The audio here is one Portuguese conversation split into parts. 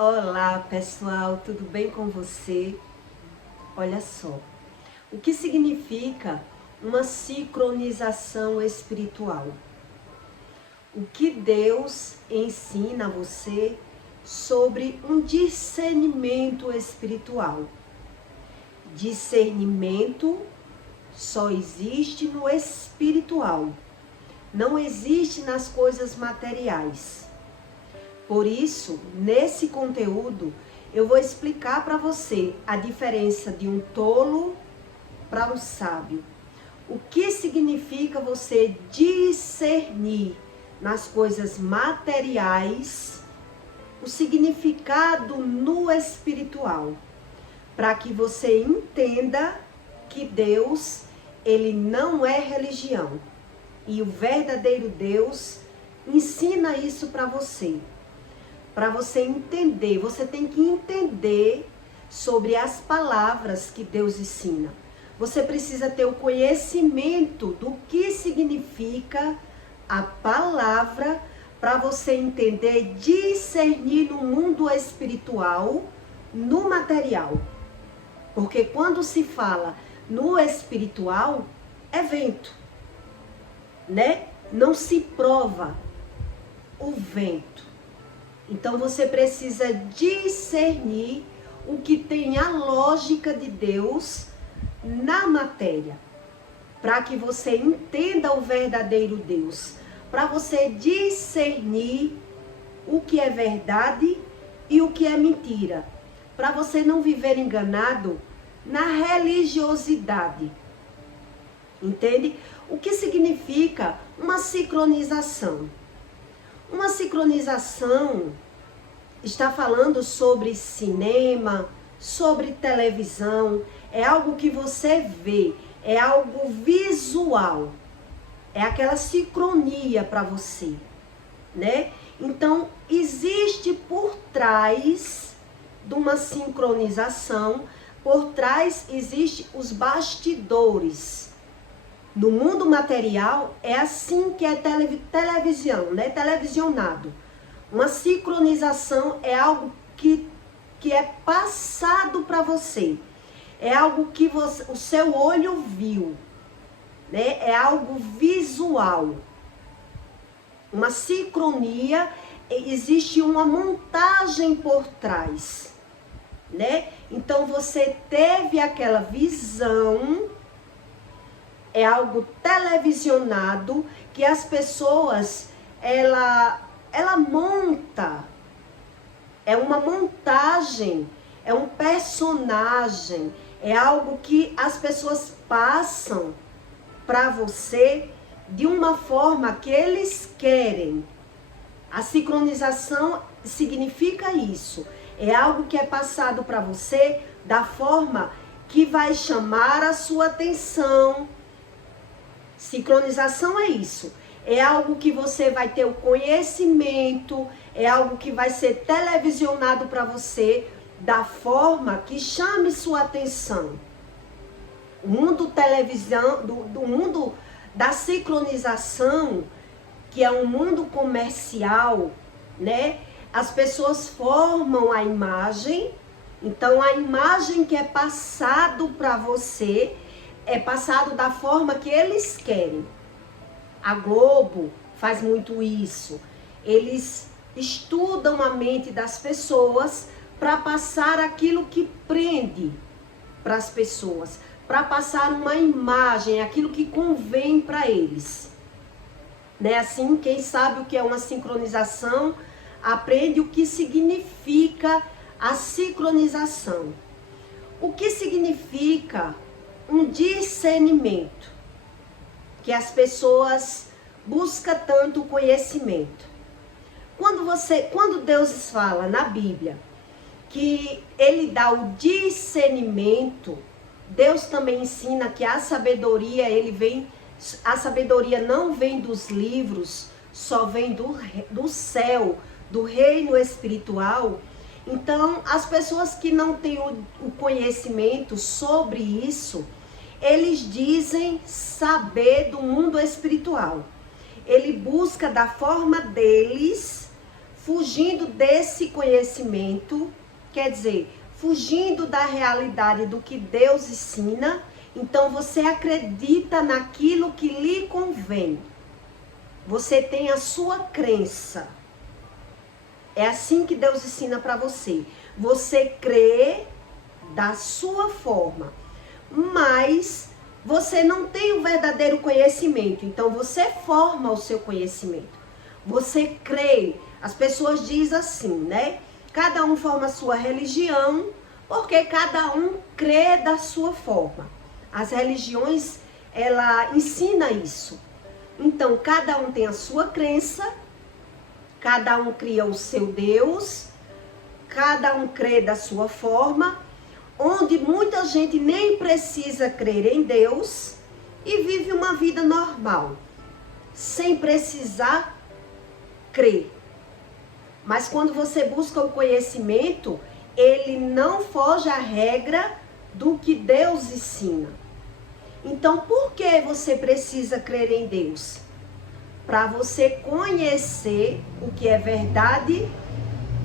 Olá pessoal, tudo bem com você? Olha só, o que significa uma sincronização espiritual? O que Deus ensina a você sobre um discernimento espiritual? Discernimento só existe no espiritual, não existe nas coisas materiais. Por isso, nesse conteúdo, eu vou explicar para você a diferença de um tolo para um sábio. O que significa você discernir nas coisas materiais o significado no espiritual, para que você entenda que Deus, ele não é religião. E o verdadeiro Deus ensina isso para você. Para você entender, você tem que entender sobre as palavras que Deus ensina. Você precisa ter o conhecimento do que significa a palavra para você entender, discernir no mundo espiritual, no material. Porque quando se fala no espiritual, é vento, né? Não se prova o vento. Então você precisa discernir o que tem a lógica de Deus na matéria, para que você entenda o verdadeiro Deus, para você discernir o que é verdade e o que é mentira, para você não viver enganado na religiosidade. Entende? O que significa uma sincronização? Uma sincronização está falando sobre cinema, sobre televisão, é algo que você vê, é algo visual, é aquela sincronia para você, né? Então, existe por trás de uma sincronização, por trás existe os bastidores. No mundo material, é assim que é televisão, né? Televisionado. Uma sincronização é algo que é passado para você. É algo que o seu olho viu, né? É algo visual. Uma sincronia, existe uma montagem por trás, né? Então, você teve aquela visão, é algo televisionado que as pessoas, ela monta, é uma montagem, é um personagem, é algo que as pessoas passam para você de uma forma que eles querem. A sincronização significa isso, é algo que é passado para você da forma que vai chamar a sua atenção. Sincronização é isso, é algo que você vai ter o conhecimento, é algo que vai ser televisionado para você da forma que chame sua atenção. O mundo televisão, do mundo da sincronização, que é um mundo comercial, né? As pessoas formam a imagem, então a imagem que é passado para você é passado da forma que eles querem. A Globo faz muito isso. Eles estudam a mente das pessoas para passar aquilo que prende para as pessoas, para passar uma imagem, aquilo que convém para eles. Né? Assim, quem sabe o que é uma sincronização, aprende o que significa a sincronização. O que significa um discernimento, que as pessoas buscam tanto conhecimento. Quando Deus fala na Bíblia que ele dá o discernimento, Deus também ensina que a sabedoria, a sabedoria não vem dos livros, só vem do céu, do reino espiritual. Então, as pessoas que não têm o conhecimento sobre isso, eles dizem saber do mundo espiritual. Ele busca da forma deles fugindo desse conhecimento, quer dizer, fugindo da realidade do que Deus ensina, então você acredita naquilo que lhe convém. Você tem a sua crença. É assim que Deus ensina para você. Você crê da sua forma, mas você não tem o verdadeiro conhecimento. Então você forma o seu conhecimento. Você crê. As pessoas dizem assim, né? Cada um forma a sua religião, porque cada um crê da sua forma. As religiões, ela ensina isso. Então, cada um tem a sua crença, cada um cria o seu Deus, cada um crê da sua forma, onde muita gente nem precisa crer em Deus e vive uma vida normal, sem precisar crer. Mas quando você busca o conhecimento, ele não foge à regra do que Deus ensina. Então, por que você precisa crer em Deus? Para você conhecer o que é verdade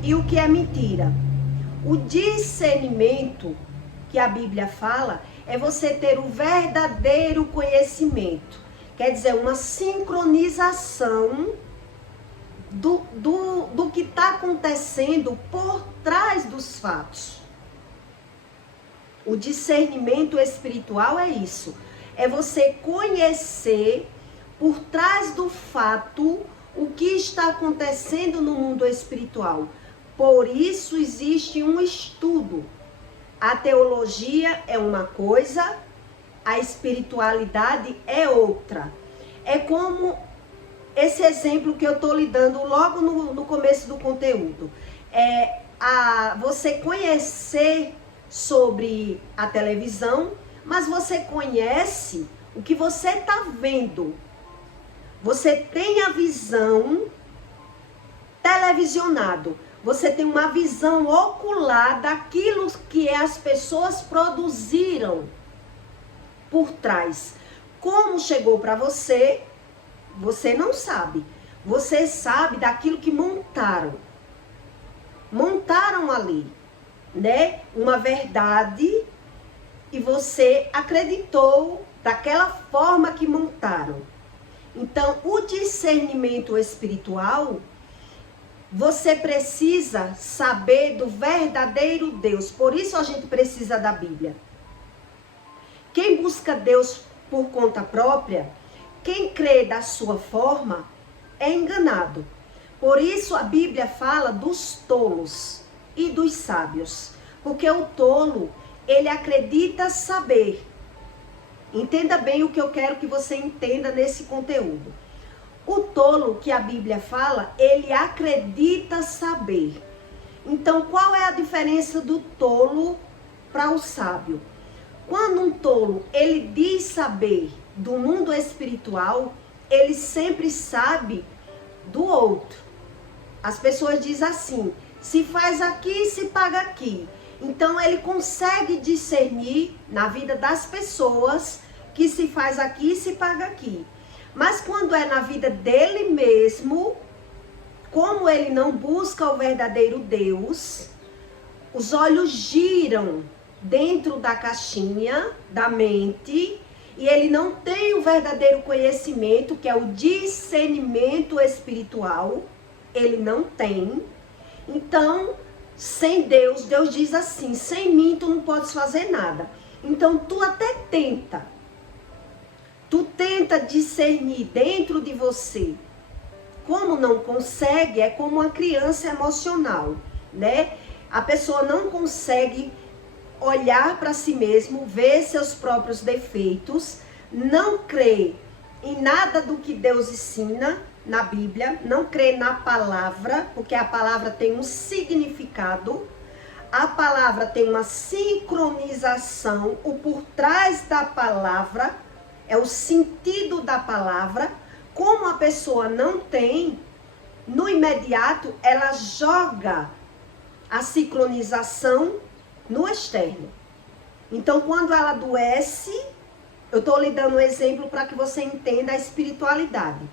e o que é mentira. O discernimento que a Bíblia fala é você ter o verdadeiro conhecimento. Quer dizer, uma sincronização do que está acontecendo por trás dos fatos. O discernimento espiritual é isso. É você conhecer por trás do fato o que está acontecendo no mundo espiritual. Por isso existe um estudo. A teologia é uma coisa, a espiritualidade é outra. É como esse exemplo que eu estou lhe dando logo no começo do conteúdo. Você conhecer sobre a televisão, mas você conhece o que você está vendo. Você tem a visão televisionado. Você tem uma visão ocular daquilo que as pessoas produziram por trás. Como chegou para você, você não sabe. Você sabe daquilo que montaram. Montaram ali, né? Uma verdade e você acreditou daquela forma que montaram. Então, o discernimento espiritual, você precisa saber do verdadeiro Deus. Por isso a gente precisa da Bíblia. Quem busca Deus por conta própria, quem crê da sua forma, é enganado. Por isso a Bíblia fala dos tolos e dos sábios. Porque o tolo, ele acredita saber. Entenda bem o que eu quero que você entenda nesse conteúdo. O tolo que a Bíblia fala, ele acredita saber. Então, qual é a diferença do tolo para o sábio? Quando um tolo, ele diz saber do mundo espiritual, ele sempre sabe do outro. As pessoas dizem assim, se faz aqui, se paga aqui. Então, ele consegue discernir na vida das pessoas que se faz aqui, se paga aqui. Mas quando é na vida dele mesmo, como ele não busca o verdadeiro Deus, os olhos giram dentro da caixinha da mente e ele não tem o verdadeiro conhecimento, que é o discernimento espiritual. Ele não tem. Então, sem Deus, Deus diz assim, sem mim tu não podes fazer nada. Então, tu até tenta. Tu tenta discernir dentro de você. Como não consegue, é como uma criança emocional, né? A pessoa não consegue olhar para si mesmo, ver seus próprios defeitos, não crê em nada do que Deus ensina na Bíblia, não crê na palavra, porque a palavra tem um significado, a palavra tem uma sincronização, o por trás da palavra é o sentido da palavra. Como a pessoa não tem, no imediato ela joga a sincronização no externo. Então, quando ela adoece, eu estou lhe dando um exemplo para que você entenda a espiritualidade.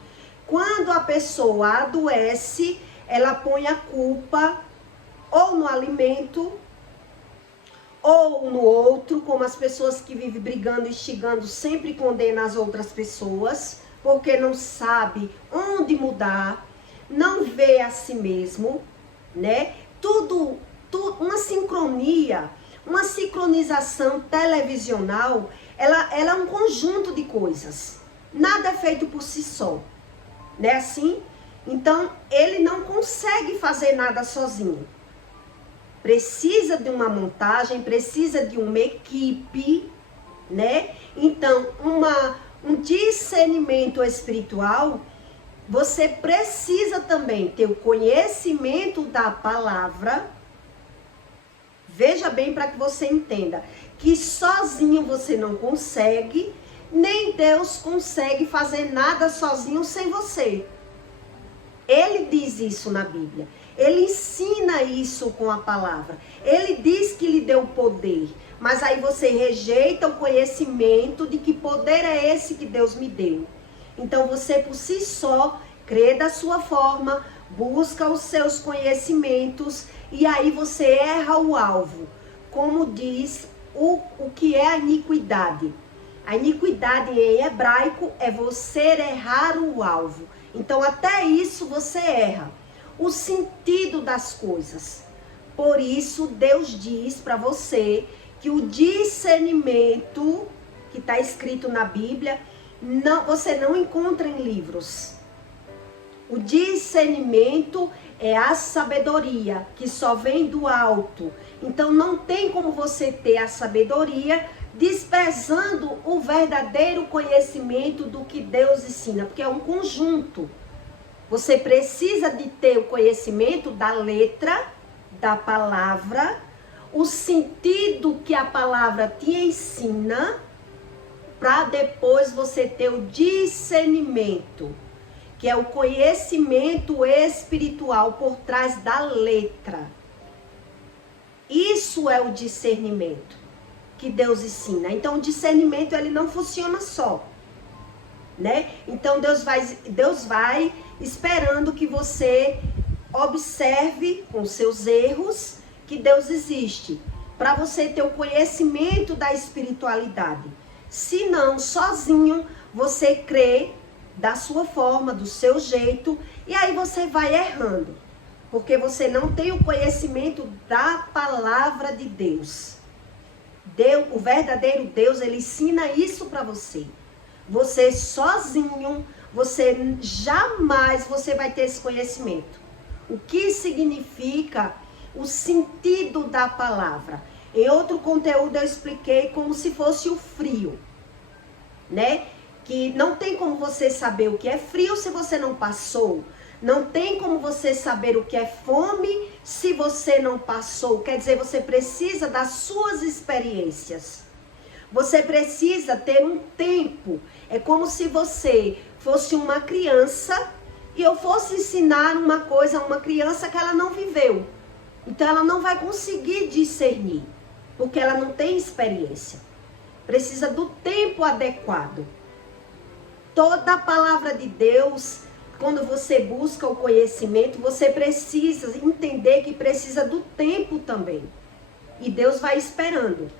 Quando a pessoa adoece, ela põe a culpa ou no alimento ou no outro, como as pessoas que vivem brigando e instigando sempre condenam as outras pessoas, porque não sabe onde mudar, não vê a si mesmo, né? Tudo uma sincronia, uma sincronização televisional, ela é um conjunto de coisas. Nada é feito por si só, né? Assim, então ele não consegue fazer nada sozinho. Precisa de uma montagem, precisa de uma equipe, né? Então, um discernimento espiritual, você precisa também ter o conhecimento da palavra. Veja bem para que você entenda que sozinho você não consegue, nem Deus consegue fazer nada sozinho sem você. Ele diz isso na Bíblia. Ele ensina isso com a palavra. Ele diz que lhe deu poder. Mas aí você rejeita o conhecimento de que poder é esse que Deus me deu. Então você por si só crê da sua forma, busca os seus conhecimentos e aí você erra o alvo. Como diz o que é a iniquidade. A iniquidade em hebraico é você errar o alvo. Então até isso você erra. O sentido das coisas. Por isso, Deus diz para você que o discernimento que está escrito na Bíblia, você não encontra em livros. O discernimento é a sabedoria que só vem do alto. Então, não tem como você ter a sabedoria desprezando o verdadeiro conhecimento do que Deus ensina, porque é um conjunto. Você precisa de ter o conhecimento da letra, da palavra, o sentido que a palavra te ensina, para depois você ter o discernimento, que é o conhecimento espiritual por trás da letra. Isso é o discernimento que Deus ensina. Então o discernimento ele não funciona só, né? Então Deus vai esperando que você observe com seus erros que Deus existe, para você ter o conhecimento da espiritualidade. Se não, sozinho, você crê da sua forma, do seu jeito, e aí você vai errando, porque você não tem o conhecimento da palavra de Deus. O verdadeiro Deus, ele ensina isso para você. Você sozinho, você jamais vai ter esse conhecimento. O que significa o sentido da palavra? Em outro conteúdo eu expliquei como se fosse o frio, né? Que não tem como você saber o que é frio se você não passou. Não tem como você saber o que é fome se você não passou. Quer dizer, você precisa das suas experiências. Você precisa ter um tempo. É como se você fosse uma criança e eu fosse ensinar uma coisa a uma criança que ela não viveu. Então ela não vai conseguir discernir, porque ela não tem experiência. Precisa do tempo adequado. Toda a palavra de Deus, quando você busca o conhecimento, você precisa entender que precisa do tempo também. E Deus vai esperando.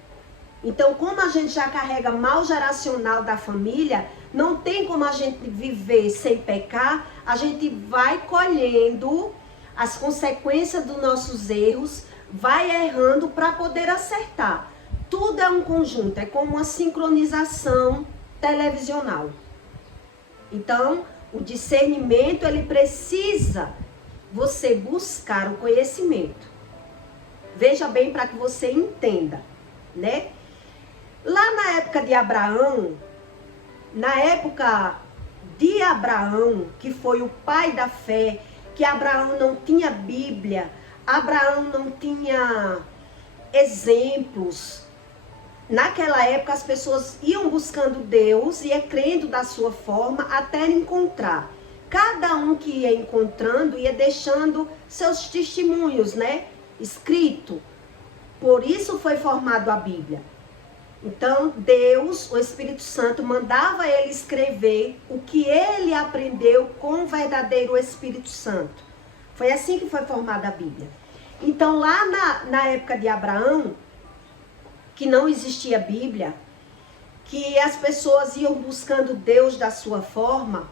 Então, como a gente já carrega mal geracional da família, não tem como a gente viver sem pecar, a gente vai colhendo as consequências dos nossos erros, vai errando para poder acertar. Tudo é um conjunto, é como uma sincronização televisional. Então, o discernimento, ele precisa você buscar o conhecimento. Veja bem para que você entenda, né? Lá na época de Abraão, que foi o pai da fé, que Abraão não tinha Bíblia, Abraão não tinha exemplos. Naquela época as pessoas iam buscando Deus, ia crendo da sua forma até encontrar. Cada um que ia encontrando ia deixando seus testemunhos, né? Escrito. Por isso foi formado a Bíblia. Então Deus, o Espírito Santo, mandava ele escrever o que ele aprendeu com o verdadeiro Espírito Santo. Foi assim que foi formada a Bíblia. Então, lá na época de Abraão, que não existia Bíblia, que as pessoas iam buscando Deus da sua forma,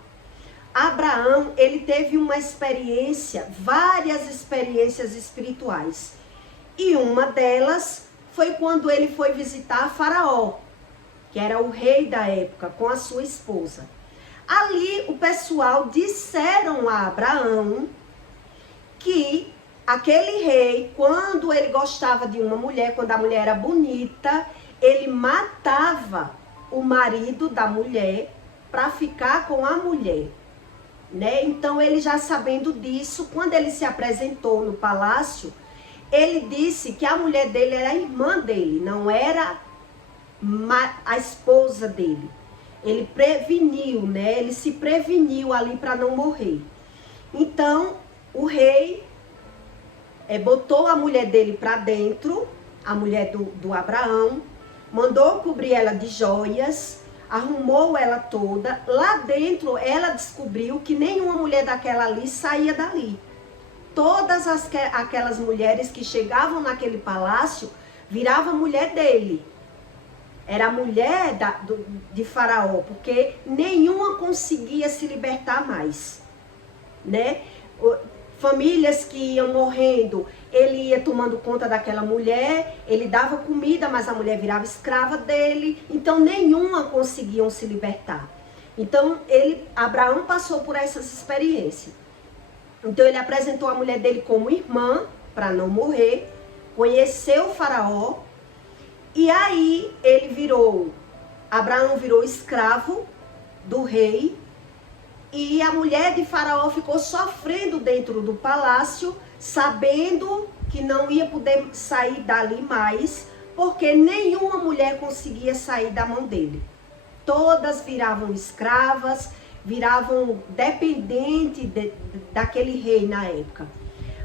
Abraão, ele teve uma experiência, várias experiências espirituais. E uma delas foi quando ele foi visitar Faraó, que era o rei da época, com a sua esposa. Ali o pessoal disseram a Abraão que aquele rei, quando ele gostava de uma mulher, quando a mulher era bonita, ele matava o marido da mulher para ficar com a mulher. Né? Então ele, já sabendo disso, quando ele se apresentou no palácio, ele disse que a mulher dele era a irmã dele, não era a esposa dele. Ele preveniu, né? Ele se preveniu ali para não morrer. Então o rei botou a mulher dele para dentro, a mulher do Abraão, mandou cobrir ela de joias, arrumou ela toda. Lá dentro ela descobriu que nenhuma mulher daquela ali saía dali. Todas aquelas mulheres que chegavam naquele palácio viravam mulher dele. Era a mulher de Faraó, porque nenhuma conseguia se libertar mais, né? Famílias que iam morrendo, ele ia tomando conta daquela mulher, ele dava comida, mas a mulher virava escrava dele, então nenhuma conseguiam se libertar. Então Abraão passou por essas experiências. Então ele apresentou a mulher dele como irmã, para não morrer, conheceu o Faraó, e aí Abraão virou escravo do rei, e a mulher de Faraó ficou sofrendo dentro do palácio, sabendo que não ia poder sair dali mais, porque nenhuma mulher conseguia sair da mão dele. Todas viravam escravas, viravam dependentes daquele rei na época.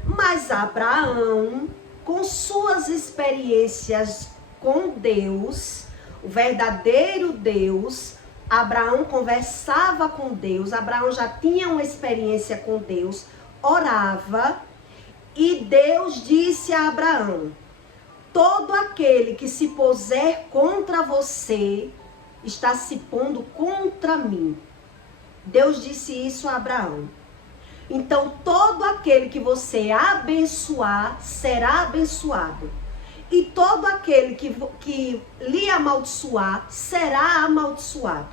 Mas Abraão, com suas experiências com Deus, o verdadeiro Deus, Abraão conversava com Deus, Abraão já tinha uma experiência com Deus, orava, e Deus disse a Abraão: todo aquele que se puser contra você está se pondo contra mim. Deus disse isso a Abraão. Então, todo aquele que você abençoar será abençoado. E todo aquele que lhe amaldiçoar será amaldiçoado.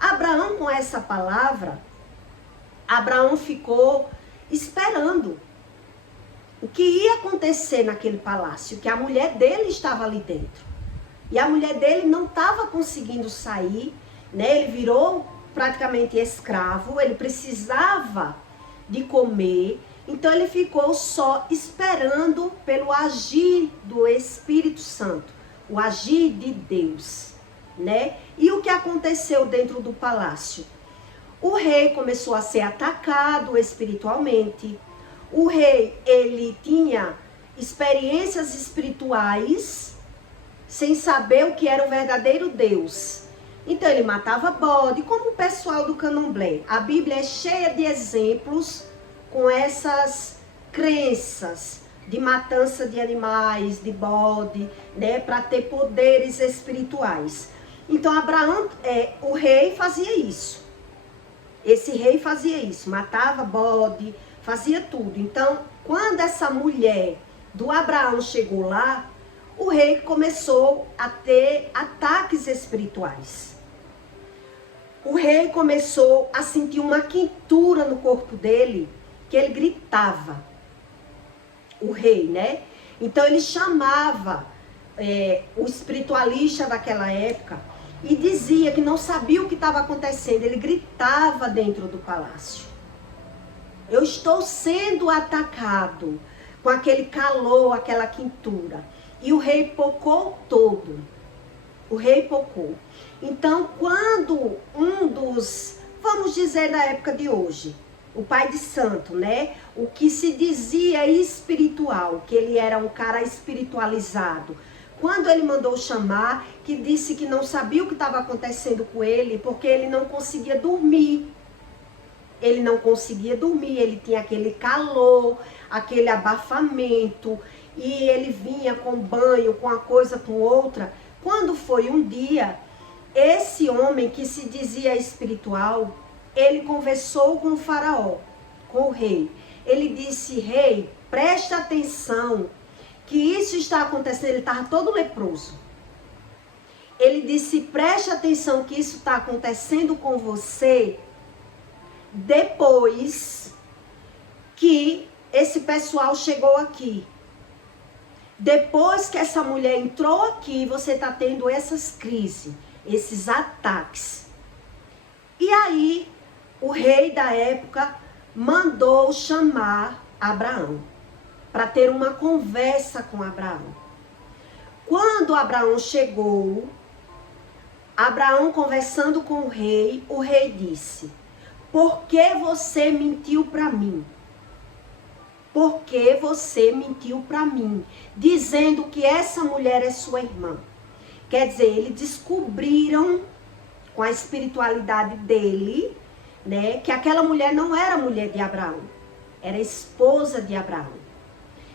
Abraão, com essa palavra, Abraão ficou esperando o que ia acontecer naquele palácio, que a mulher dele estava ali dentro. E a mulher dele não estava conseguindo sair, né? Ele virou praticamente escravo, ele precisava de comer, então ele ficou só esperando pelo agir do Espírito Santo, o agir de Deus, né? E o que aconteceu dentro do palácio? O rei começou a ser atacado espiritualmente. O rei, ele tinha experiências espirituais sem saber o que era o verdadeiro Deus. Então ele matava bode, como o pessoal do candomblé. A Bíblia é cheia de exemplos com essas crenças de matança de animais, de bode, né, para ter poderes espirituais. Então Abraão, o rei fazia isso. Esse rei fazia isso, matava bode, fazia tudo. Então, quando essa mulher do Abraão chegou lá, o rei começou a ter ataques espirituais. O rei começou a sentir uma quentura no corpo dele, que ele gritava. O rei, né? Então ele chamava o espiritualista daquela época e dizia que não sabia o que estava acontecendo. Ele gritava dentro do palácio: eu estou sendo atacado, com aquele calor, aquela quentura. E o rei pocou todo. O rei pocou. Então, quando um dos, vamos dizer da época de hoje, o pai de santo, né? O que se dizia espiritual, que ele era um cara espiritualizado. Quando ele mandou chamar, que disse que não sabia o que estava acontecendo com ele, porque ele não conseguia dormir. Ele não conseguia dormir, ele tinha aquele calor, aquele abafamento, e ele vinha com banho, com uma coisa, com outra. Quando foi um dia, esse homem que se dizia espiritual, ele conversou com o faraó, com o rei. Ele disse: rei, presta atenção, que isso está acontecendo. Ele estava todo leproso. Ele disse: preste atenção que isso está acontecendo com você depois que esse pessoal chegou aqui. Depois que essa mulher entrou aqui, você está tendo essas crises, esses ataques. E aí, o rei da época mandou chamar Abraão para ter uma conversa com Abraão. Quando Abraão chegou, Abraão conversando com o rei disse: por que você mentiu para mim? Por que você mentiu para mim, dizendo que essa mulher é sua irmã? Quer dizer, eles descobriram com a espiritualidade dele, né, que aquela mulher não era mulher de Abraão, era esposa de Abraão.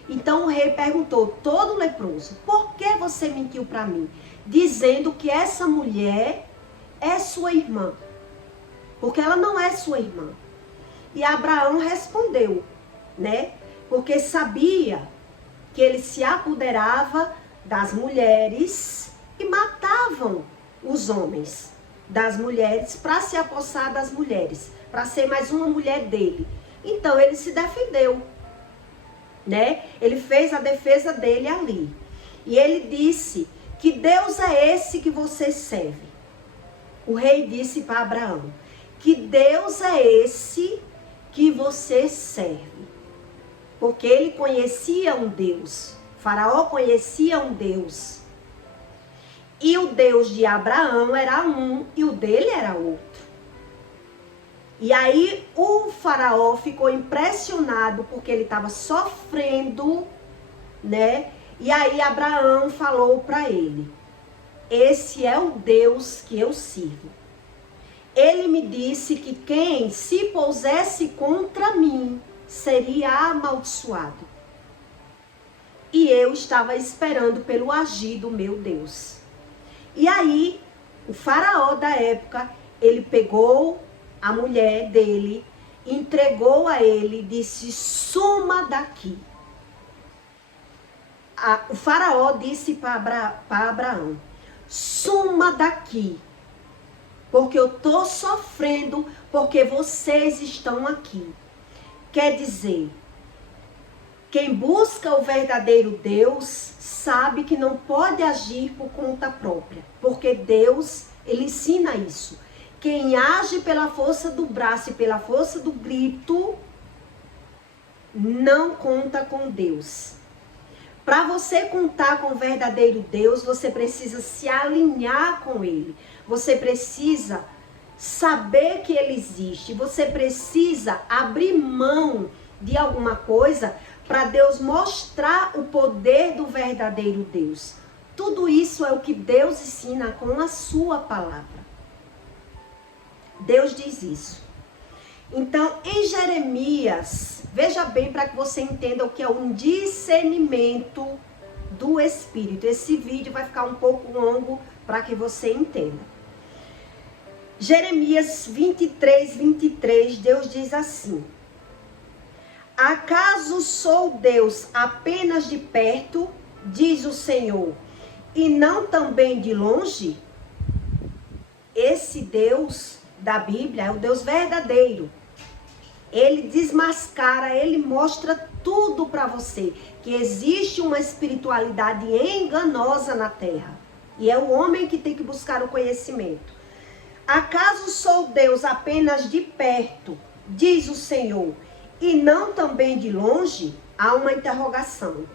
Então o rei perguntou, todo leproso: por que você mentiu para mim, dizendo que essa mulher é sua irmã? Porque ela não é sua irmã. E Abraão respondeu, né? Porque sabia que ele se apoderava das mulheres e matavam os homens das mulheres para se apossar das mulheres, para ser mais uma mulher dele. Então ele se defendeu, né? Ele fez a defesa dele ali. E ele disse: que Deus é esse que você serve? O rei disse para Abraão: que Deus é esse que você serve. Porque ele conhecia um Deus. Faraó conhecia um Deus. E o Deus de Abraão era um e o dele era outro. E aí o faraó ficou impressionado porque ele estava sofrendo, né? E aí Abraão falou para ele: esse é o Deus que eu sirvo. Ele me disse que quem se pusesse contra mim seria amaldiçoado. E eu estava esperando pelo agir do meu Deus. E aí, o faraó da época, ele pegou a mulher dele, entregou a ele e disse: suma daqui. O faraó disse para Abraão: suma daqui, porque eu estou sofrendo, porque vocês estão aqui. Quer dizer, quem busca o verdadeiro Deus sabe que não pode agir por conta própria, porque Deus, ele ensina isso. Quem age pela força do braço e pela força do grito, não conta com Deus. Para você contar com o verdadeiro Deus, você precisa se alinhar com ele. Você precisa saber que ele existe. Você precisa abrir mão de alguma coisa para Deus mostrar o poder do verdadeiro Deus. Tudo isso é o que Deus ensina com a sua palavra. Deus diz isso. Então, em Jeremias, veja bem para que você entenda o que é um discernimento do Espírito. Esse vídeo vai ficar um pouco longo para que você entenda. Jeremias 23, 23, Deus diz assim: acaso sou Deus apenas de perto, diz o Senhor, e não também de longe? Esse Deus da Bíblia é o Deus verdadeiro. Ele desmascara, ele mostra tudo para você, que existe uma espiritualidade enganosa na terra. E é o homem que tem que buscar o conhecimento. Acaso sou Deus apenas de perto, diz o Senhor, e não também de longe? Há uma interrogação.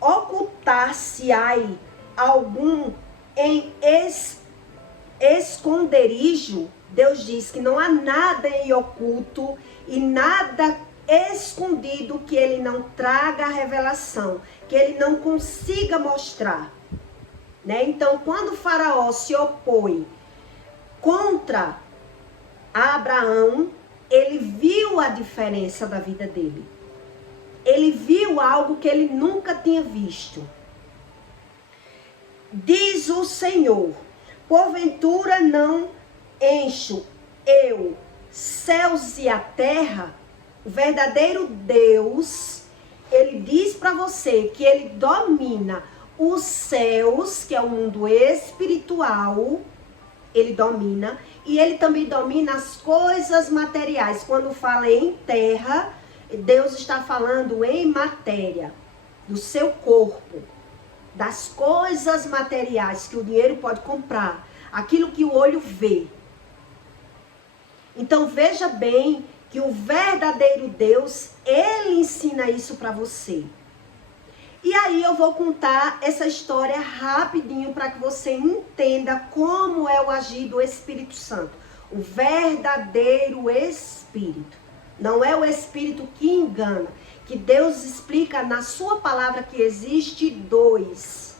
Ocultar-se-ai algum em esconderijo? Deus diz que não há nada em oculto e nada escondido que ele não traga a revelação, que ele não consiga mostrar. Né? Então, quando o faraó se opõe contra Abraão, ele viu a diferença da vida dele. Ele viu algo que ele nunca tinha visto. Diz o Senhor: porventura não encho eu céus e a terra? O verdadeiro Deus, ele diz para você que ele domina os céus, que é o mundo espiritual, ele domina, e ele também domina as coisas materiais. Quando fala em terra, Deus está falando em matéria, do seu corpo, das coisas materiais que o dinheiro pode comprar, aquilo que o olho vê. Então veja bem que o verdadeiro Deus, ele ensina isso para você. E aí eu vou contar essa história rapidinho para que você entenda como é o agir do Espírito Santo. O verdadeiro Espírito. Não é o Espírito que engana. Que Deus explica na sua palavra que existe dois.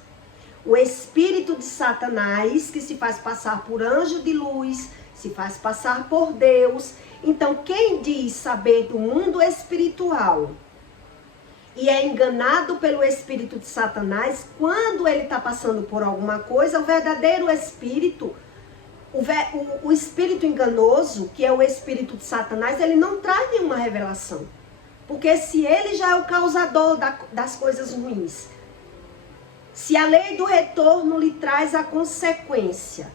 O Espírito de Satanás, que se faz passar por anjo de luz, se faz passar por Deus. Então quem diz saber do mundo espiritual e é enganado pelo espírito de Satanás, quando ele está passando por alguma coisa, o verdadeiro espírito, o espírito enganoso, que é o espírito de Satanás, ele não traz nenhuma revelação. Porque se ele já é o causador das coisas ruins, se a lei do retorno lhe traz a consequência,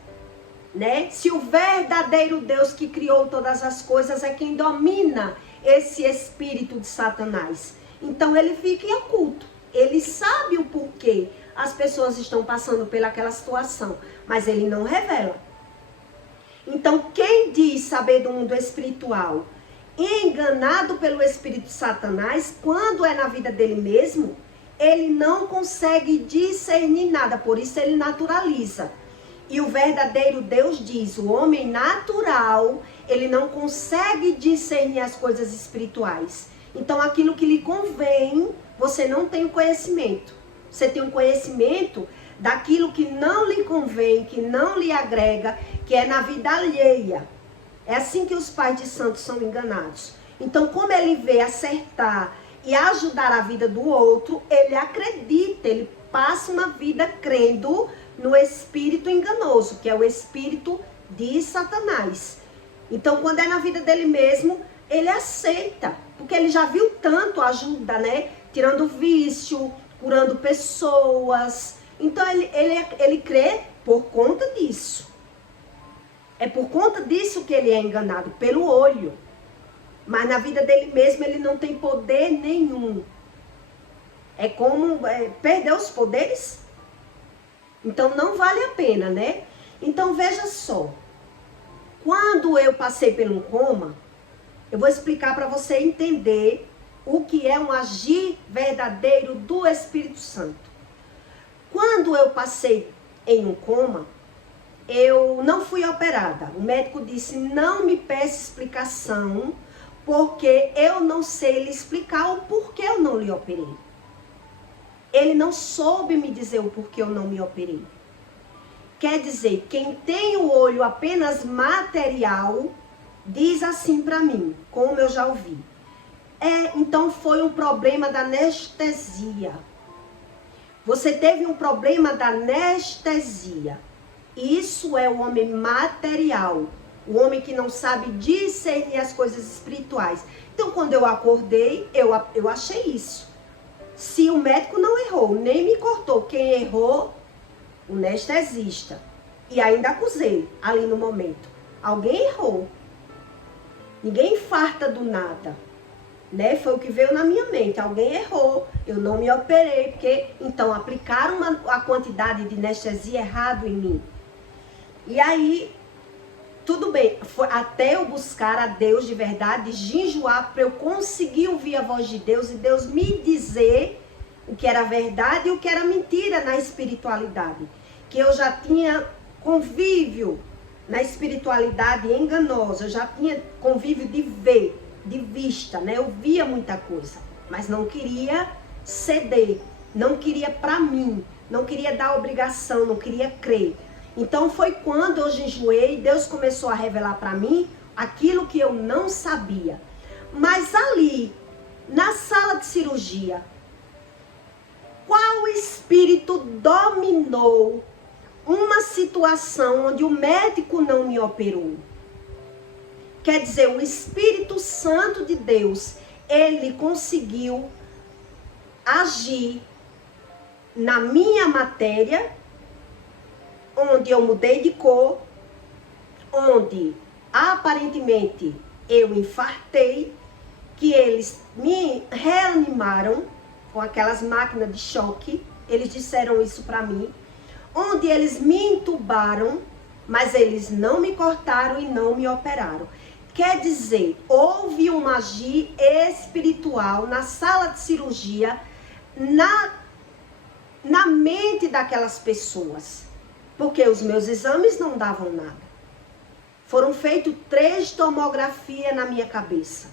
né? Se o verdadeiro Deus que criou todas as coisas é quem domina esse espírito de Satanás, então ele fica em oculto. Ele sabe o porquê as pessoas estão passando pelaquela situação, mas ele não revela. Então quem diz saber do mundo espiritual, enganado pelo espírito de Satanás, quando é na vida dele mesmo, ele não consegue discernir nada, por isso ele naturaliza. E o verdadeiro Deus diz, o homem natural, ele não consegue discernir as coisas espirituais. Então aquilo que lhe convém, você não tem o conhecimento. Você tem um conhecimento daquilo que não lhe convém, que não lhe agrega, que é na vida alheia. É assim que os pais de santos são enganados. Então, como ele vê acertar e ajudar a vida do outro, ele acredita, ele passa uma vida crendo no espírito enganoso, que é o espírito de Satanás. Então, quando é na vida dele mesmo, ele aceita, porque ele já viu tanto ajuda, né? Tirando vício, curando pessoas. Então, ele crê por conta disso. É por conta disso que ele é enganado, pelo olho. Mas na vida dele mesmo, ele não tem poder nenhum. É como perder os poderes. Então, não vale a pena, né? Então, veja só. Quando eu passei por um coma, eu vou explicar para você entender o que é um agir verdadeiro do Espírito Santo. Quando eu passei em um coma, eu não fui operada. O médico disse, não me peça explicação, porque eu não sei lhe explicar o porquê eu não lhe operei. Ele não soube me dizer o porquê eu não me operei. Quer dizer, quem tem o olho apenas material, diz assim para mim, como eu já ouvi. Então foi um problema da anestesia. Você teve um problema da anestesia. Isso é o homem material. O homem que não sabe discernir as coisas espirituais. Então, quando eu acordei, eu achei isso. Se o médico não errou, nem me cortou, quem errou, o anestesista. E ainda acusei, ali no momento. Alguém errou. Ninguém infarta do nada. Né? Foi o que veio na minha mente. Alguém errou. Eu não me operei, porque então aplicaram a quantidade de anestesia errado em mim. E aí, tudo bem, foi até eu buscar a Deus de verdade, jejuar, para eu conseguir ouvir a voz de Deus e Deus me dizer o que era verdade e o que era mentira na espiritualidade. Que eu já tinha convívio na espiritualidade enganosa, eu já tinha convívio de ver, de vista, né? Eu via muita coisa, mas não queria ceder, não queria para mim, não queria dar obrigação, não queria crer. Então foi quando eu jejuei, Deus começou a revelar para mim aquilo que eu não sabia. Mas ali, na sala de cirurgia, qual espírito dominou uma situação onde o médico não me operou? Quer dizer, o Espírito Santo de Deus, ele conseguiu agir na minha matéria, onde eu mudei de cor, onde aparentemente eu infartei, que eles me reanimaram com aquelas máquinas de choque, eles disseram isso para mim, onde eles me entubaram, mas eles não me cortaram e não me operaram. Quer dizer, houve um agir espiritual na sala de cirurgia, na mente daquelas pessoas, porque os meus exames não davam nada. Foram feitas 3 tomografias na minha cabeça,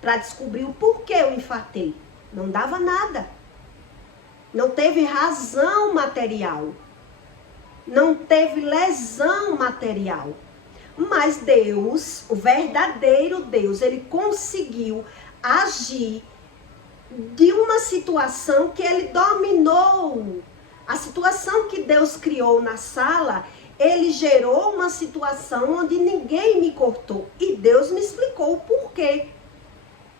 para descobrir o porquê eu infartei. Não dava nada. Não teve razão material. Não teve lesão material. Mas Deus, o verdadeiro Deus, ele conseguiu agir de uma situação que ele dominou. A situação que Deus criou na sala, ele gerou uma situação onde ninguém me cortou. E Deus me explicou o porquê.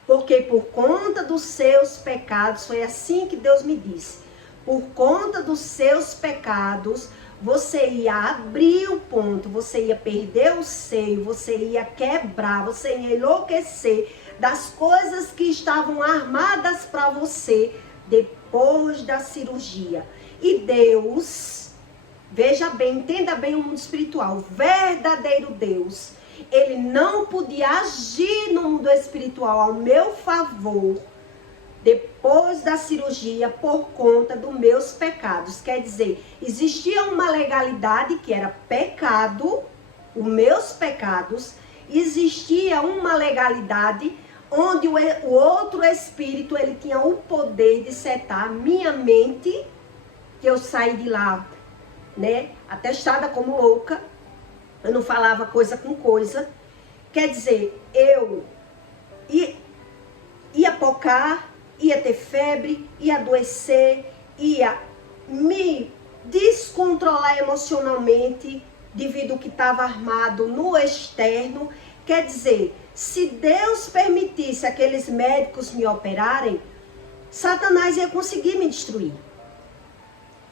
Porque por conta dos seus pecados, foi assim que Deus me disse. Por conta dos seus pecados, você ia abrir o ponto, você ia perder o seio, você ia quebrar, você ia enlouquecer das coisas que estavam armadas para você depois da cirurgia. E Deus, veja bem, entenda bem o mundo espiritual, o verdadeiro Deus, ele não podia agir no mundo espiritual ao meu favor depois da cirurgia por conta dos meus pecados. Quer dizer, existia uma legalidade que era pecado, os meus pecados, existia uma legalidade onde o outro espírito, ele tinha o poder de setar minha mente, que eu saí de lá, né, atestada como louca, eu não falava coisa com coisa. Quer dizer, eu ia pocar, ia ter febre, ia adoecer, ia me descontrolar emocionalmente devido ao que estava armado no externo. Quer dizer, se Deus permitisse aqueles médicos me operarem, Satanás ia conseguir me destruir.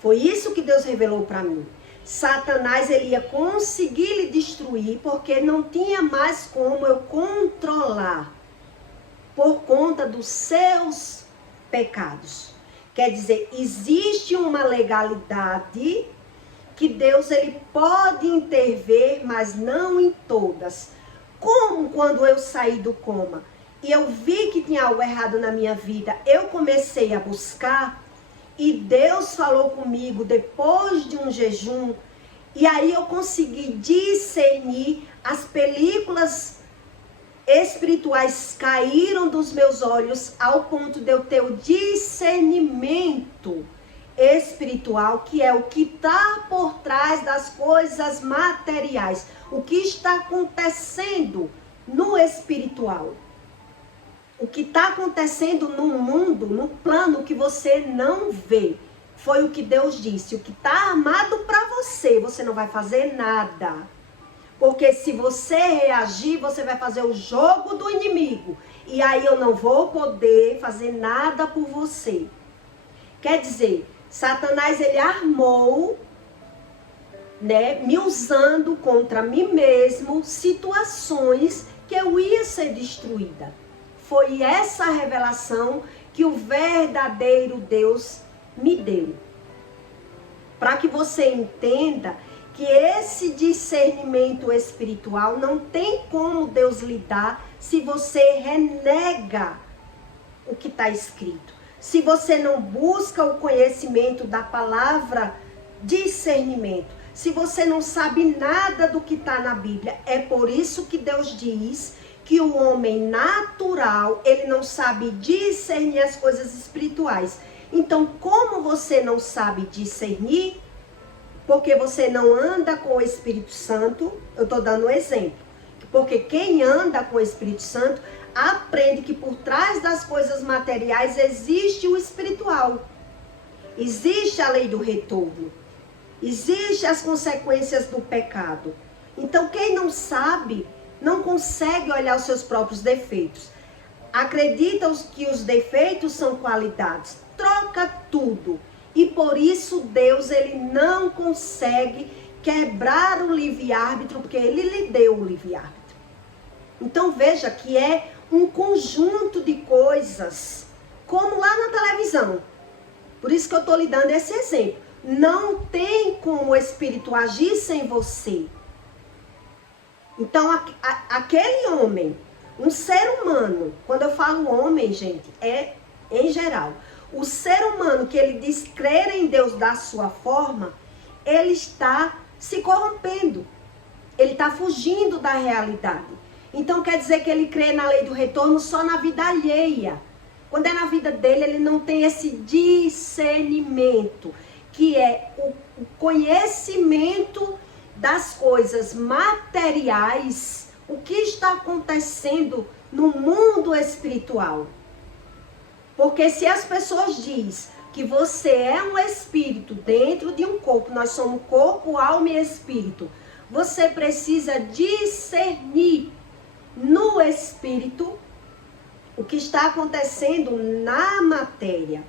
Foi isso que Deus revelou para mim. Satanás, ele ia conseguir lhe destruir porque não tinha mais como eu controlar por conta dos seus pecados. Quer dizer, existe uma legalidade que Deus, ele pode intervir, mas não em todas. Como quando eu saí do coma e eu vi que tinha algo errado na minha vida, eu comecei a buscar e Deus falou comigo depois de um jejum, e aí eu consegui discernir, as películas espirituais caíram dos meus olhos ao ponto de eu ter o discernimento espiritual, que é o que está por trás das coisas materiais, o que está acontecendo no espiritual, o que está acontecendo no mundo, no plano que você não vê. Foi o que Deus disse, o que está armado para você, você não vai fazer nada. Porque se você reagir, você vai fazer o jogo do inimigo. E aí eu não vou poder fazer nada por você. Quer dizer, Satanás, ele armou, né, me usando contra mim mesmo, situações que eu ia ser destruída. Foi essa revelação que o verdadeiro Deus me deu. Para que você entenda que esse discernimento espiritual não tem como Deus lhe dar se você renega o que está escrito. Se você não busca o conhecimento da palavra discernimento. Se você não sabe nada do que está na Bíblia. É por isso que Deus diz que o homem natural, ele não sabe discernir as coisas espirituais. Então, como você não sabe discernir, Porque você não anda com o Espírito Santo. Eu estou dando um exemplo. Porque quem anda com o Espírito Santo aprende que por trás das coisas materiais existe o espiritual. Existe a lei do retorno. Existem as consequências do pecado. Então quem não sabe, não consegue olhar os seus próprios defeitos. Acredita que os defeitos são qualidades. Troca tudo. E por isso Deus, ele não consegue quebrar o livre-árbitro, porque ele lhe deu o livre-árbitro. Então veja que é um conjunto de coisas, como lá na televisão. Por isso que eu estou lhe dando esse exemplo. Não tem como o Espírito agir sem você. Então aquele homem, um ser humano, quando eu falo homem, gente, é em geral. O ser humano que ele diz crer em Deus da sua forma, ele está se corrompendo. Ele está fugindo da realidade. Então quer dizer que ele crê na lei do retorno só na vida alheia. Quando é na vida dele, ele não tem esse discernimento, que é o conhecimento das coisas materiais, o que está acontecendo no mundo espiritual. Porque se as pessoas dizem que você é um espírito dentro de um corpo, nós somos corpo, alma e espírito, você precisa discernir no espírito o que está acontecendo na matéria.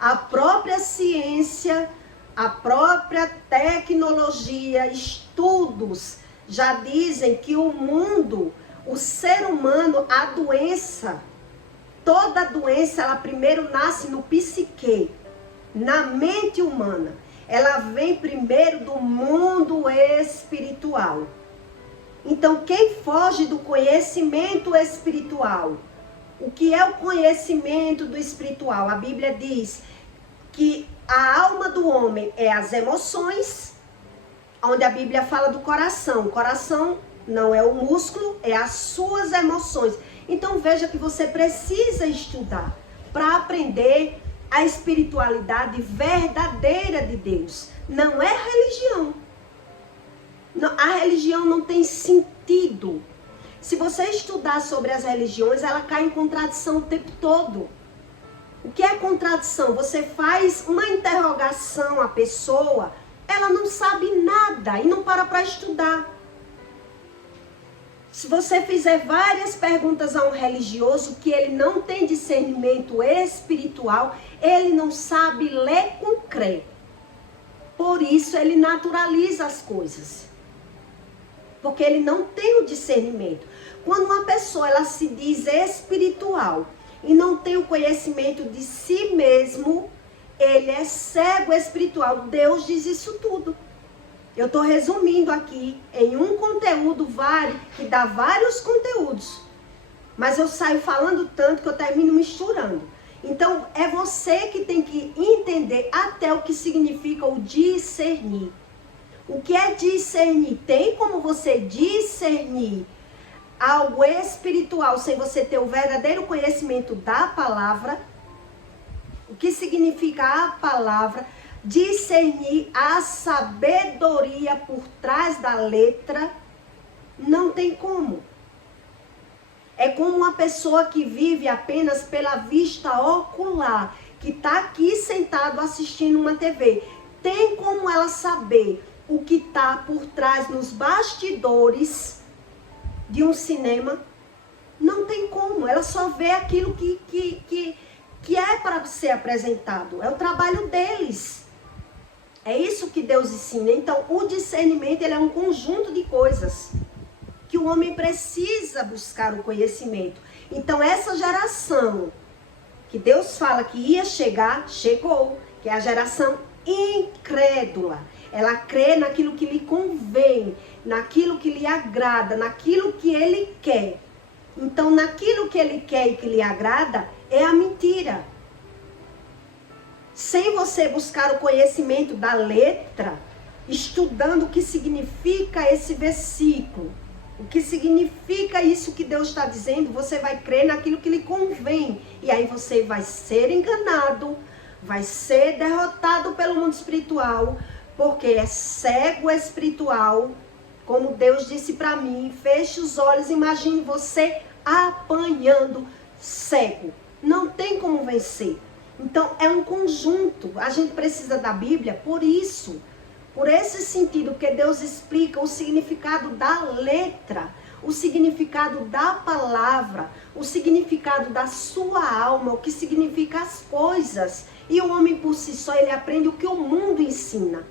A própria ciência, a própria tecnologia, estudos já dizem que o mundo, o ser humano, a doença, toda doença, ela primeiro nasce no psique, na mente humana. Ela vem primeiro do mundo espiritual. Então, quem foge do conhecimento espiritual? O que é o conhecimento do espiritual? A Bíblia diz que a alma do homem é as emoções, onde a Bíblia fala do coração. O coração não é o músculo, é as suas emoções. Então veja que você precisa estudar para aprender a espiritualidade verdadeira de Deus. Não é religião. A religião não tem sentido. Se você estudar sobre as religiões, ela cai em contradição o tempo todo. O que é contradição? Você faz uma interrogação à pessoa, ela não sabe nada e não para estudar. Se você fizer várias perguntas a um religioso que ele não tem discernimento espiritual, ele não sabe ler com crer. Por isso ele naturaliza as coisas. Porque ele não tem o discernimento. Quando uma pessoa ela se diz espiritual e não tem o conhecimento de si mesmo, ele é cego espiritual. Deus diz isso tudo. Eu estou resumindo aqui em um conteúdo que dá vários conteúdos. Mas eu saio falando tanto que eu termino misturando. Então é você que tem que entender até o que significa o discernir. O que é discernir? Tem como você discernir algo espiritual sem você ter o verdadeiro conhecimento da palavra? O que significa a palavra? Discernir a sabedoria por trás da letra? Não tem como. É como uma pessoa que vive apenas pela vista ocular, que está aqui sentado assistindo uma TV. Tem como ela saber o que está por trás nos bastidores de um cinema? Não tem como. Ela só vê aquilo que é para ser apresentado. É o trabalho deles. É isso que Deus ensina. Então, o discernimento ele é um conjunto de coisas que o homem precisa buscar o conhecimento. Então, essa geração que Deus fala que ia chegar, chegou. Que é a geração incrédula. Ela crê naquilo que lhe convém, naquilo que lhe agrada, naquilo que ele quer. Então, naquilo que ele quer e que lhe agrada, é a mentira. Sem você buscar o conhecimento da letra, estudando o que significa esse versículo, o que significa isso que Deus está dizendo, você vai crer naquilo que lhe convém. E aí você vai ser enganado, vai ser derrotado pelo mundo espiritual, porque é cego espiritual, como Deus disse para mim, feche os olhos, imagine você apanhando cego. Não tem como vencer. Então é um conjunto, a gente precisa da Bíblia por isso, por esse sentido, porque Deus explica o significado da letra, o significado da palavra, o significado da sua alma, o que significa as coisas. E o homem por si só, ele aprende o que o mundo ensina.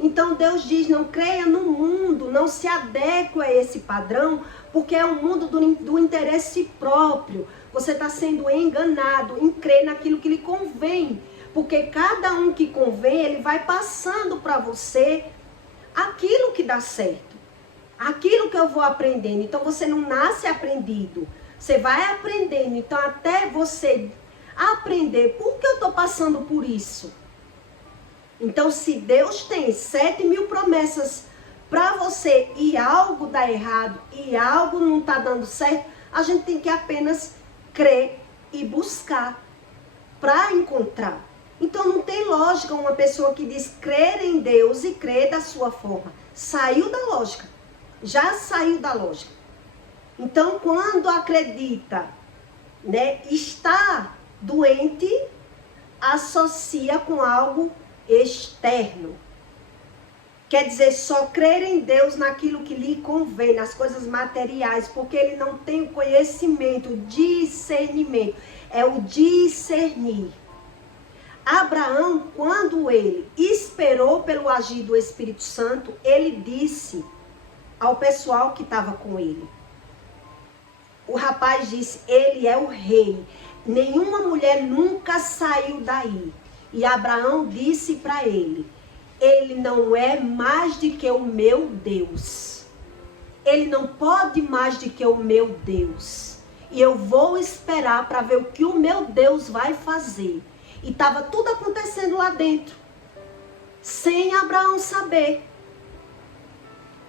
Então Deus diz, não creia no mundo, não se adeque a esse padrão, porque é um mundo do interesse próprio. Você está sendo enganado em crer naquilo que lhe convém. Porque cada um que convém, ele vai passando para você aquilo que dá certo. Aquilo que eu vou aprendendo. Então você não nasce aprendido. Você vai aprendendo. Então até você aprender, por que eu estou passando por isso? Então se Deus tem 7.000 promessas para você e algo dá errado e algo não está dando certo, a gente tem que apenas crer e buscar para encontrar. Então não tem lógica uma pessoa que diz crer em Deus e crer da sua forma. Saiu da lógica. Já saiu da lógica. Então quando acredita, né, está doente, associa com algo externo. Quer dizer, só crer em Deus naquilo que lhe convém, nas coisas materiais, porque ele não tem o conhecimento, o discernimento. É o discernir. Abraão, quando ele esperou pelo agir do Espírito Santo, ele disse ao pessoal que estava com ele. O rapaz disse, ele é o rei. Nenhuma mulher nunca saiu daí. E Abraão disse para ele, ele não é mais do que o meu Deus. Ele não pode mais do que o meu Deus. E eu vou esperar para ver o que o meu Deus vai fazer. E estava tudo acontecendo lá dentro, sem Abraão saber.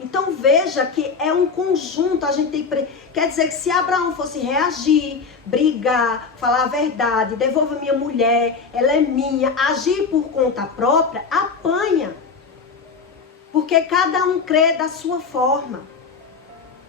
Então veja que é um conjunto, a gente tem quer dizer que se Abraão fosse reagir, brigar, falar a verdade, devolva minha mulher, ela é minha, agir por conta própria, apanha. Porque cada um crê da sua forma.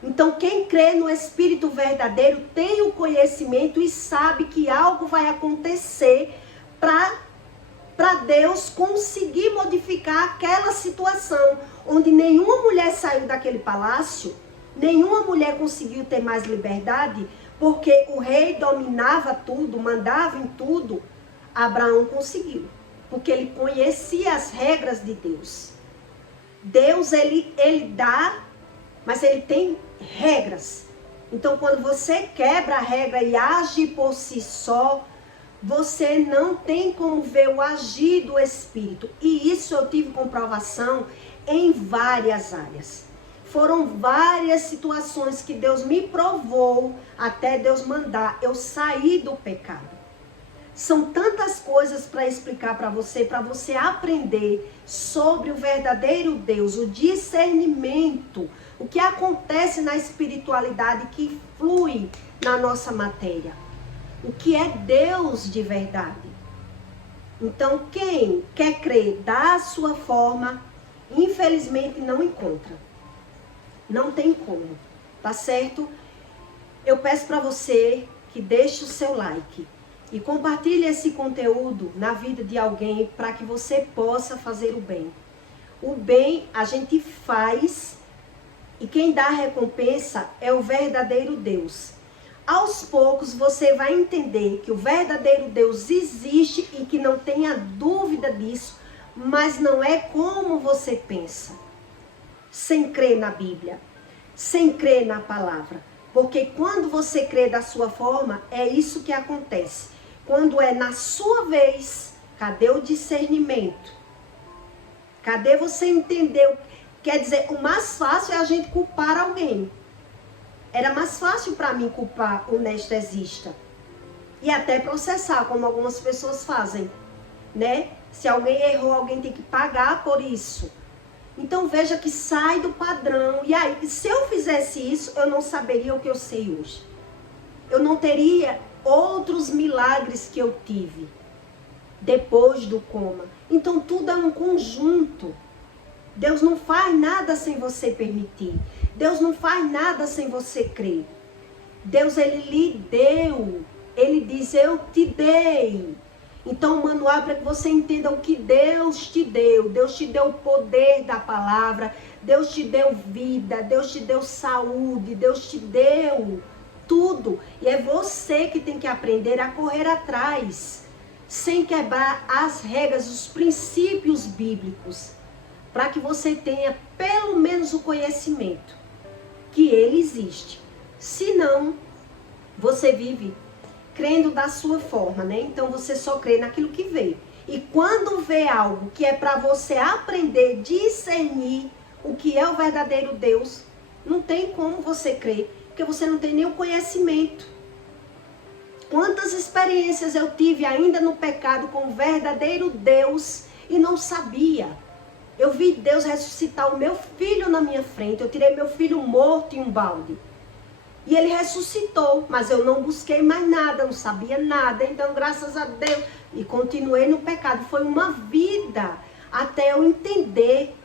Então quem crê no Espírito verdadeiro tem o conhecimento e sabe que algo vai acontecer para Deus conseguir modificar aquela situação, onde nenhuma mulher saiu daquele palácio, nenhuma mulher conseguiu ter mais liberdade, porque o rei dominava tudo, mandava em tudo. Abraão conseguiu, porque ele conhecia as regras de Deus. Deus, ele dá, mas ele tem regras. Então, quando você quebra a regra e age por si só, você não tem como ver o agir do Espírito. E isso eu tive comprovação em várias áreas. Foram várias situações que Deus me provou até Deus mandar eu sair do pecado. São tantas coisas para explicar para você aprender sobre o verdadeiro Deus, o discernimento, o que acontece na espiritualidade que flui na nossa matéria. O que é Deus de verdade. Então, quem quer crer da sua forma, infelizmente não encontra. Não tem como, tá certo? Eu peço para você que deixe o seu like e compartilhe esse conteúdo na vida de alguém para que você possa fazer o bem. O bem a gente faz e quem dá a recompensa é o verdadeiro Deus. Aos poucos você vai entender que o verdadeiro Deus existe e que não tenha dúvida disso, mas não é como você pensa. Sem crer na Bíblia, sem crer na palavra. Porque quando você crê da sua forma, é isso que acontece. Quando é na sua vez, cadê o discernimento? Cadê você entender? Quer dizer, o mais fácil é a gente culpar alguém. Era mais fácil para mim culpar o anestesista. E até processar, como algumas pessoas fazem, né? Se alguém errou, alguém tem que pagar por isso. Então veja que sai do padrão. E aí, se eu fizesse isso, eu não saberia o que eu sei hoje. Eu não teria outros milagres que eu tive depois do coma. Então tudo é um conjunto. Deus não faz nada sem você permitir. Deus não faz nada sem você crer. Deus, ele lhe deu. Ele diz, eu te dei. Então o manual é para que você entenda o que Deus te deu. Deus te deu o poder da palavra. Deus te deu vida. Deus te deu saúde. Deus te deu tudo. E é você que tem que aprender a correr atrás, sem quebrar as regras, os princípios bíblicos, para que você tenha pelo menos o conhecimento que ele existe. Senão, você vive crendo da sua forma, né? Então você só crê naquilo que vê. E quando vê algo que é para você aprender, discernir o que é o verdadeiro Deus, não tem como você crer, porque você não tem nem o conhecimento. Quantas experiências eu tive ainda no pecado com o verdadeiro Deus e não sabia. Eu vi Deus ressuscitar o meu filho na minha frente. Eu tirei meu filho morto em um balde. E ele ressuscitou, mas eu não busquei mais nada, não sabia nada. Então, graças a Deus, e continuei no pecado. Foi uma vida até eu entender.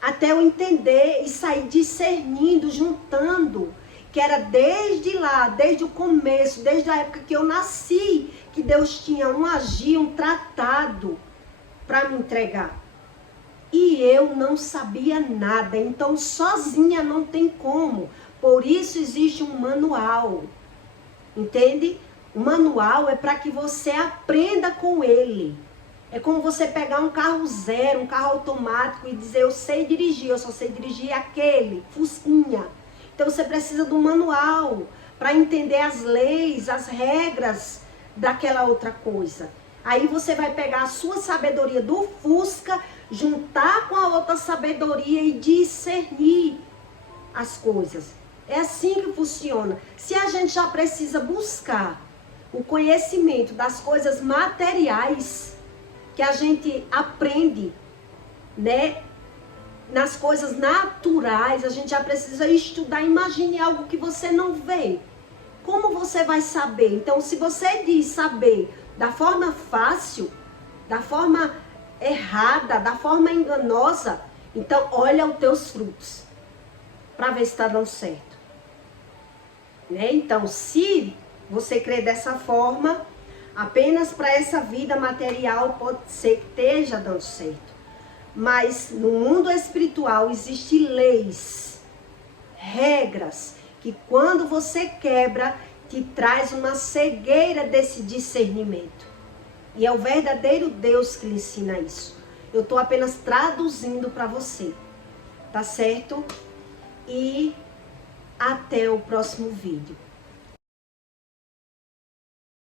Até eu entender e sair discernindo, juntando. Que era desde lá, desde o começo, desde a época que eu nasci, que Deus tinha um agir, um tratado para me entregar. E eu não sabia nada, então sozinha não tem como. Por isso existe um manual, entende? O manual é para que você aprenda com ele. É como você pegar um carro zero, um carro automático e dizer, eu sei dirigir, eu só sei dirigir aquele, Fusquinha. Então você precisa de um manual para entender as leis, as regras daquela outra coisa. Aí você vai pegar a sua sabedoria do Fusca, juntar com a outra sabedoria e discernir as coisas. É assim que funciona. Se a gente já precisa buscar o conhecimento das coisas materiais que a gente aprende, né? Nas coisas naturais, a gente já precisa estudar. Imagine algo que você não vê. Como você vai saber? Então, se você diz saber da forma fácil, da forma errada, da forma enganosa, então olha os teus frutos para ver se está dando certo. Né? Então, se você crê dessa forma, apenas para essa vida material pode ser que esteja dando certo. Mas no mundo espiritual existem leis, regras, que quando você quebra, te traz uma cegueira desse discernimento. E é o verdadeiro Deus que lhe ensina isso. Eu estou apenas traduzindo para você, tá certo? E até o próximo vídeo.